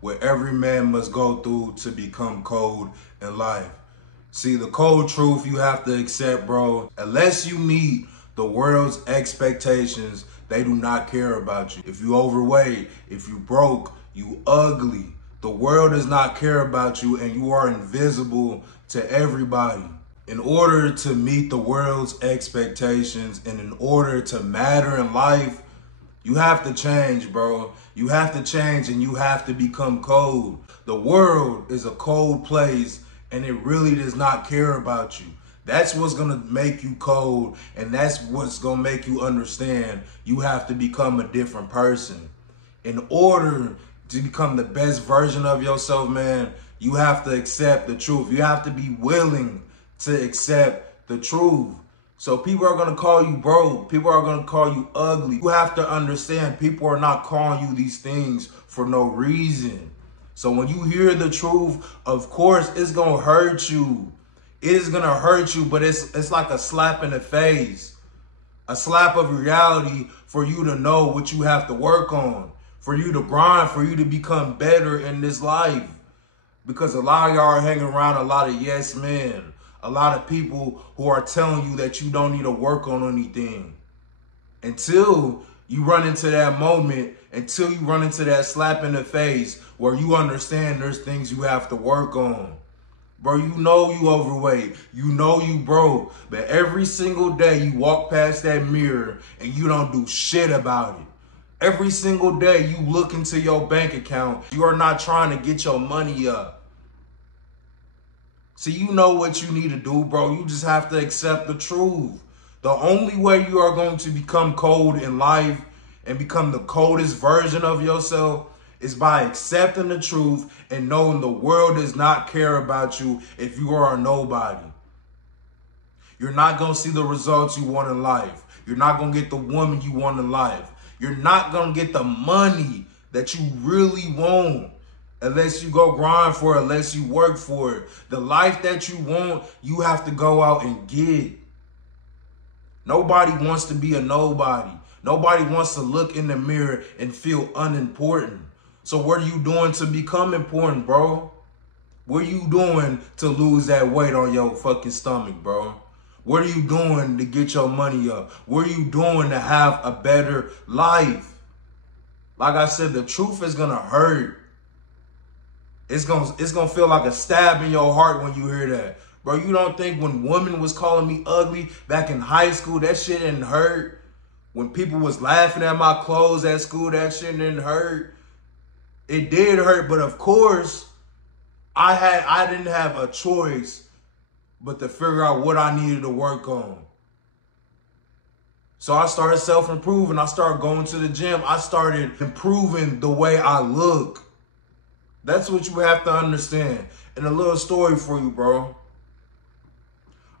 what every man must go through to become cold in life. See, the cold truth you have to accept, bro, unless you meet the world's expectations, they do not care about you. If you overweight, if you broke, you ugly, the world does not care about you and you are invisible to everybody. In order to meet the world's expectations and in order to matter in life, you have to change, bro. You have to change and you have to become cold. The world is a cold place and it really does not care about you. That's what's gonna make you cold and that's what's gonna make you understand you have to become a different person. In order to become the best version of yourself, man, you have to accept the truth. You have to be willing to accept the truth. So people are going to call you broke. People are going to call you ugly. You have to understand people are not calling you these things for no reason. So when you hear the truth, of course, it's going to hurt you. It is going to hurt you, but it's like a slap in the face. A slap of reality for you to know what you have to work on. For you to grind, for you to become better in this life. Because a lot of y'all are hanging around a lot of yes men. A lot of people who are telling you that you don't need to work on anything. Until you run into that moment, until you run into that slap in the face where you understand there's things you have to work on. Bro, you know you overweight. You know you broke. But every single day you walk past that mirror and you don't do shit about it. Every single day you look into your bank account. You are not trying to get your money up. See, you know what you need to do, bro. You just have to accept the truth. The only way you are going to become cold in life and become the coldest version of yourself is by accepting the truth and knowing the world does not care about you if you are a nobody. You're not going to see the results you want in life. You're not going to get the woman you want in life. You're not going to get the money that you really want. Unless you go grind for it, unless you work for it. The life that you want, you have to go out and get. Nobody wants to be a nobody. Nobody wants to look in the mirror and feel unimportant. So what are you doing to become important, bro? What are you doing to lose that weight on your fucking stomach, bro? What are you doing to get your money up? What are you doing to have a better life? Like I said, the truth is going to hurt. It's gonna feel like a stab in your heart when you hear that. Bro, you don't think when women was calling me ugly back in high school, that shit didn't hurt? When people was laughing at my clothes at school, that shit didn't hurt? It did hurt, but of course, I didn't have a choice but to figure out what I needed to work on. So I started self-improving. I started going to the gym. I started improving the way I look. That's what you have to understand. And a little story for you, bro.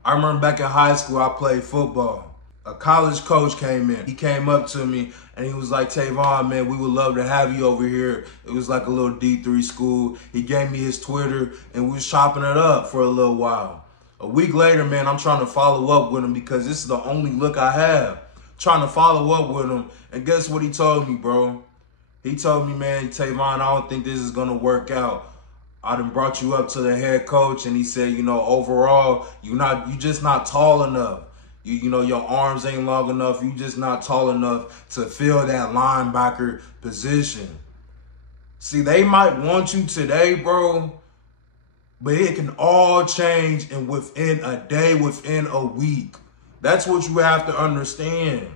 I remember back in high school, I played football. A college coach came in. He came up to me and he was like, Tavon, man, we would love to have you over here. It was like a little D3 school. He gave me his Twitter and we was chopping it up for a little while. A week later, man, I'm trying to follow up with him because this is the only look I have. Trying to follow up with him. And guess what he told me, bro? He told me, man, Tavon, I don't think this is going to work out. I done brought you up to the head coach, and he said, you know, overall, you just not tall enough. You know, your arms ain't long enough. You just not tall enough to fill that linebacker position. See, they might want you today, bro, but it can all change and within a day, within a week. That's what you have to understand.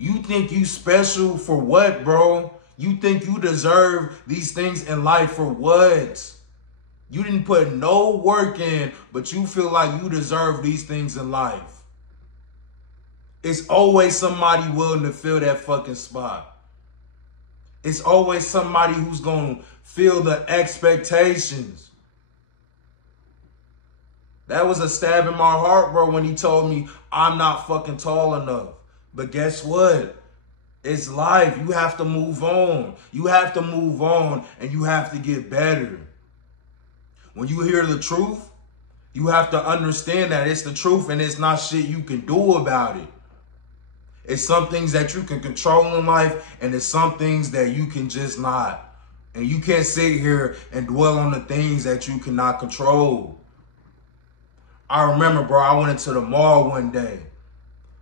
You think you special for what, bro? You think you deserve these things in life for what? You didn't put no work in, but you feel like you deserve these things in life. It's always somebody willing to fill that fucking spot. It's always somebody who's going to fill the expectations. That was a stab in my heart, bro, when he told me I'm not fucking tall enough. But guess what? It's life. You have to move on. You have to move on and you have to get better. When you hear the truth, you have to understand that it's the truth and it's not shit you can do about it. It's some things that you can control in life and it's some things that you can just not. And you can't sit here and dwell on the things that you cannot control. I remember, bro, I went into the mall one day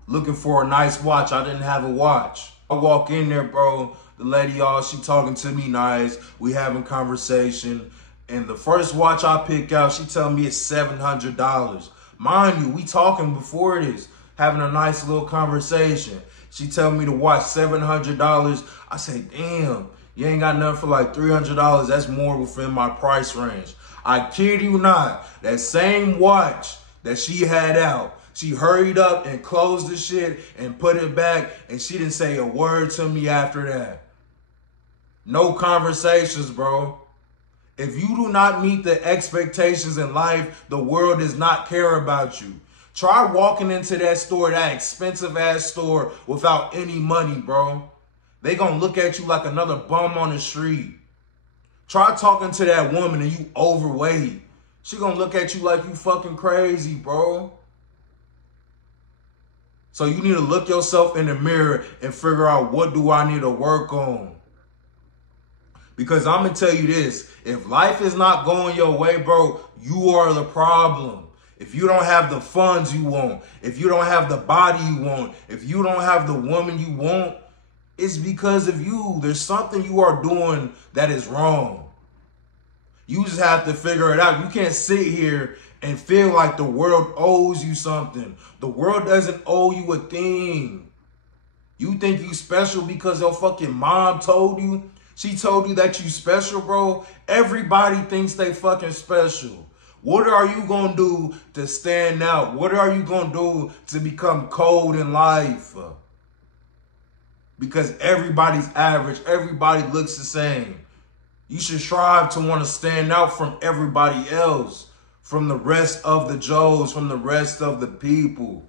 looking for a nice watch. I didn't have a watch. I walk in there, bro. The lady, y'all, she talking to me nice. We having conversation. And the first watch I pick out, she telling me it's $700. Mind you, we talking before this, having a nice little conversation. She telling me to watch $700. I say, damn, you ain't got nothing for like $300. That's more within my price range. I kid you not, that same watch that she had out, she hurried up and closed the shit and put it back, and she didn't say a word to me after that. No conversations, bro. If you do not meet the expectations in life, the world does not care about you. Try walking into that store, that expensive ass store, without any money, bro. They gonna look at you like another bum on the street. Try talking to that woman and you overweight. She gonna look at you like you fucking crazy, bro. So you need to look yourself in the mirror and figure out, what do I need to work on? Because I'm going to tell you this, if life is not going your way, bro, you are the problem. If you don't have the funds you want, if you don't have the body you want, if you don't have the woman you want, it's because of you. There's something you are doing that is wrong. You just have to figure it out. You can't sit here and feel like the world owes you something. The world doesn't owe you a thing. You think you special because your fucking mom told you? She told you that you special, bro. Everybody thinks they fucking special. What are you going to do to stand out? What are you going to do to become cold in life? Because everybody's average. Everybody looks the same. You should strive to want to stand out from everybody else, from the rest of the Joes, from the rest of the people.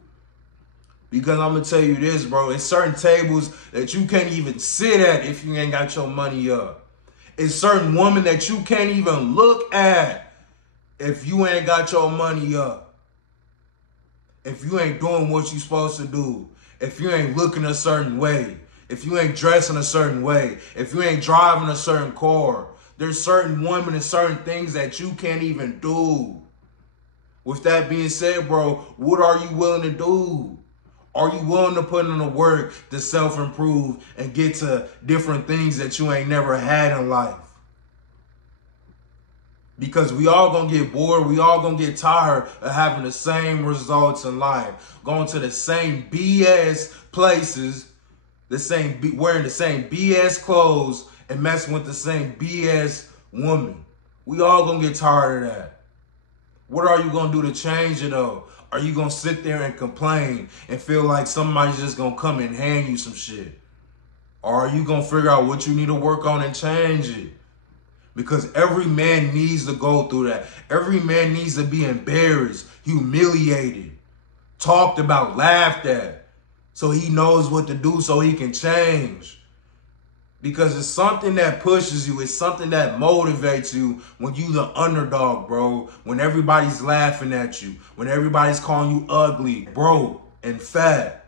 Because I'm going to tell you this, bro. It's certain tables that you can't even sit at if you ain't got your money up. It's certain women that you can't even look at if you ain't got your money up. If you ain't doing what you supposed to do. If you ain't looking a certain way. If you ain't dressing a certain way. If you ain't driving a certain car. There's certain women and certain things that you can't even do. With that being said, bro, what are you willing to do? Are you willing to put in the work to self-improve and get to different things that you ain't never had in life? Because we all gonna get bored. We all gonna get tired of having the same results in life. Going to the same BS places, wearing the same BS clothes and messing with the same BS woman. We all gonna get tired of that. What are you gonna do to change it though? Are you going to sit there and complain and feel like somebody's just going to come and hand you some shit? Or are you going to figure out what you need to work on and change it? Because every man needs to go through that. Every man needs to be embarrassed, humiliated, talked about, laughed at, so he knows what to do so he can change. Because it's something that pushes you. It's something that motivates you when you the underdog, bro. When everybody's laughing at you. When everybody's calling you ugly, broke, and fat.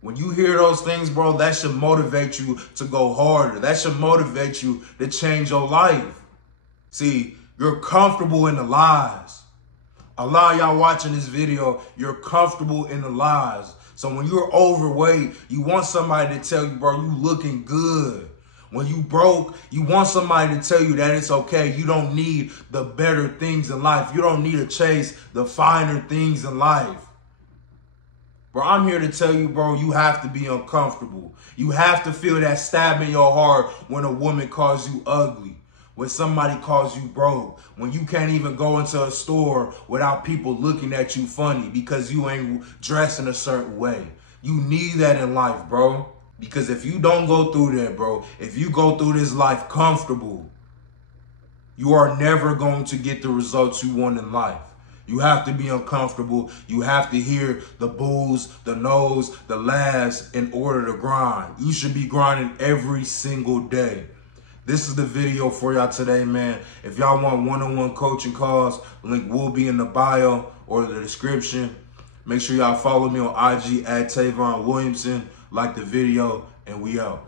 When you hear those things, bro, that should motivate you to go harder. That should motivate you to change your life. See, you're comfortable in the lies. A lot of y'all watching this video, you're comfortable in the lies. So when you're overweight, you want somebody to tell you, bro, you looking good. When you broke, you want somebody to tell you that it's okay. You don't need the better things in life. You don't need to chase the finer things in life. Bro, I'm here to tell you, bro, you have to be uncomfortable. You have to feel that stab in your heart when a woman calls you ugly. When somebody calls you broke, when you can't even go into a store without people looking at you funny because you ain't dressed in a certain way. You need that in life, bro. Because if you don't go through that, bro, if you go through this life comfortable, you are never going to get the results you want in life. You have to be uncomfortable. You have to hear the boos, the no's, the laughs in order to grind. You should be grinding every single day. This is the video for y'all today, man. If y'all want one-on-one coaching calls, link will be in the bio or the description. Make sure y'all follow me on IG at Tavon Williamson. Like the video, and we out.